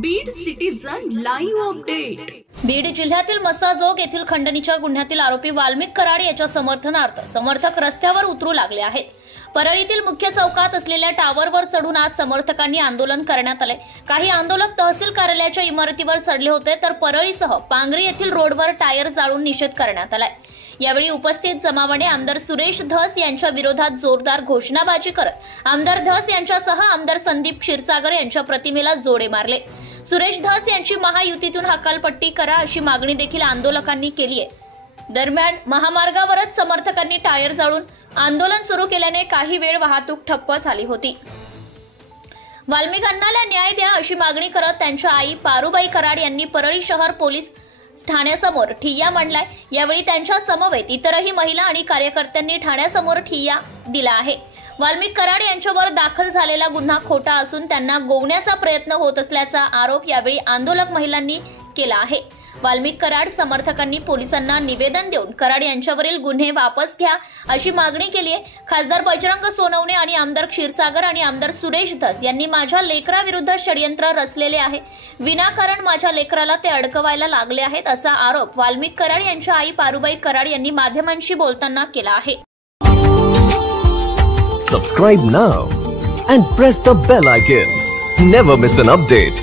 Beed citizen live update. Beed जिल्ह्यातील मसाजोग येथील खंडणीच्या गुन्ह्यातील आरोपी वाल्मिक कराड याच्या समर्थनार्थ समर्थक रस्त्यावर उतरू लागले आहेत। परळीतील मुख्य चौकात असलेल्या टावरवर चढून आज समर्थकांनी आंदोलन करण्यात आले। काही आंदोलक तहसील कार्यालयाच्या इमारतीवर चढले होते, तर परळीसह पांगरी येथील रोडवर टायर जाळून निषेध करण्यात आलाय। यावेळी उपस्थित जमावाने आमदार सुरेश धस यांच्या विरोधात जोरदार घोषणाबाजी करत आमदार धस यांच्यासह आमदार संदीप क्षीरसागर यांच्या प्रतिमेला जोडे मारले। सुरेश धस यांची महायुतीतून हकालपट्टी करा अशी मागणी देखील आंदोलकांनी केली आहे। दरम्यान महामार्गावरच समर्थकांनी टायर जाळून आंदोलन सुरू केल्याने काही वेळ वाहतूक ठप्प झाली होती। वाल्मिकांना न्याय द्या अशी मागणी करत त्यांच्या आई पारुबाई कराड यांनी परळी शहर पोलीस ठाण्यासमोर ठिय्या मांडलाय। यावेळी त्यांच्या समवेत इतरही महिला आणि कार्यकर्त्यांनी ठाण्यासमोर ठिय्या दिला आहे। वाल्मिक कराड यांच्यावर दाखल झालेला गुन्हा खोटा असून त्यांना गोवण्याचा प्रयत्न होत असल्याचा आरोप यावेळी आंदोलक महिलांनी केला आहे। वाल्मिक कराड समर्थकांनी पोलिसांना निवेदन देऊन कराड यांच्यावरील गुन्हे वापस घ्या अशी मागणी केली आहे। खासदार बजरंग सोनवणे आणि आमदार क्षीरसागर आणि आमदार सुरेश धस यांनी माझ्या लेकराविरुद्ध षडयंत्र रचलेले आहे, विनाकारण माझ्या लेकराला ते अडकवायला लागले आहेत असा आरोप वाल्मिक कराड यांच्या आई पारुबाई कराड यांनी माध्यमांशी बोलताना केला आहे। Subscribe now and press the bell icon. Never miss an update.